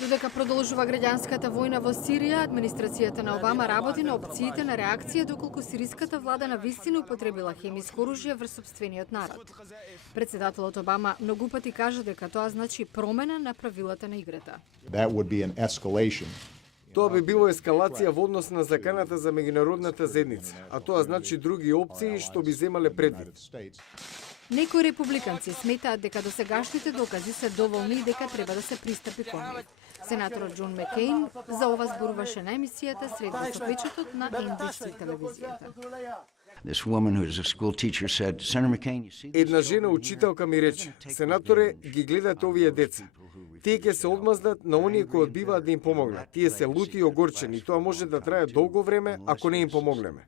Додека продолжува граѓанската војна во Сирија, администрацијата на Обама работи на опциите на реакција доколку сириската влада на вистина употребила хемиско оружје врз сопствениот народ. Председателот Обама многу пати кажа дека тоа значи промена на правилата на играта. Тоа би било ескалација во однос на заканата за меѓународната заедница, а тоа значи други опции што би земале предвид. Некои републиканци сметаат дека досегашните докази се доволни и дека треба да се пристапи кон нив. Сенаторот Џон Маккейн за ова зборуваше на емисијата среда со печатот на NBC телевизијата. Една жена учителка ми рече: "Сенаторе, ги гледате овие деца. Тие ќе се одмаздат на оние кои одбиваат да им помогнат. Тие се лути и огорчени. Тоа може да трае долго време ако не им помогнеме."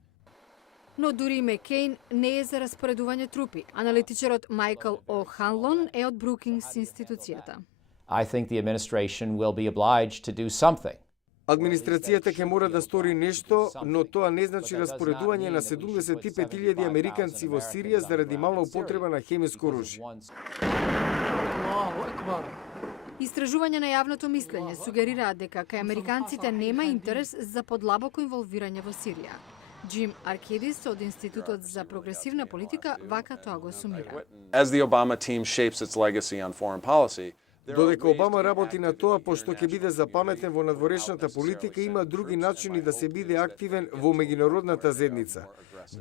Но дури Маккейн не е за распоредување трупи. Аналитичарот Майкл О'Ханлон е од Брукингс институцијата. I think the administration will be obliged to do something. Администрацијата ќе мора да стори нешто, но тоа не значи распоредување на 75.000 американци во Сирија заради мала употреба на хемиско оружје. Истражување на јавното мислење сугерираат дека кај американците нема интерес за подлабоко инволвирање во Сирија. Джим Аркедис од Институтот за прогресивна политика вака тоа го сумира. As the Obama team shapes its legacy on foreign policy, Додека Обама работи на тоа, пошто ќе биде запаметен во надворешната политика, има други начини да се биде активен во меѓународната заедница,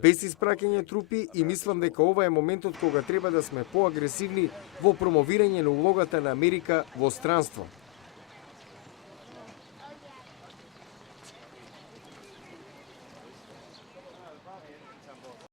без испраќање трупи, и мислам дека ова е моментот кога треба да сме поагресивни во промовирање на улогата на Америка во странство.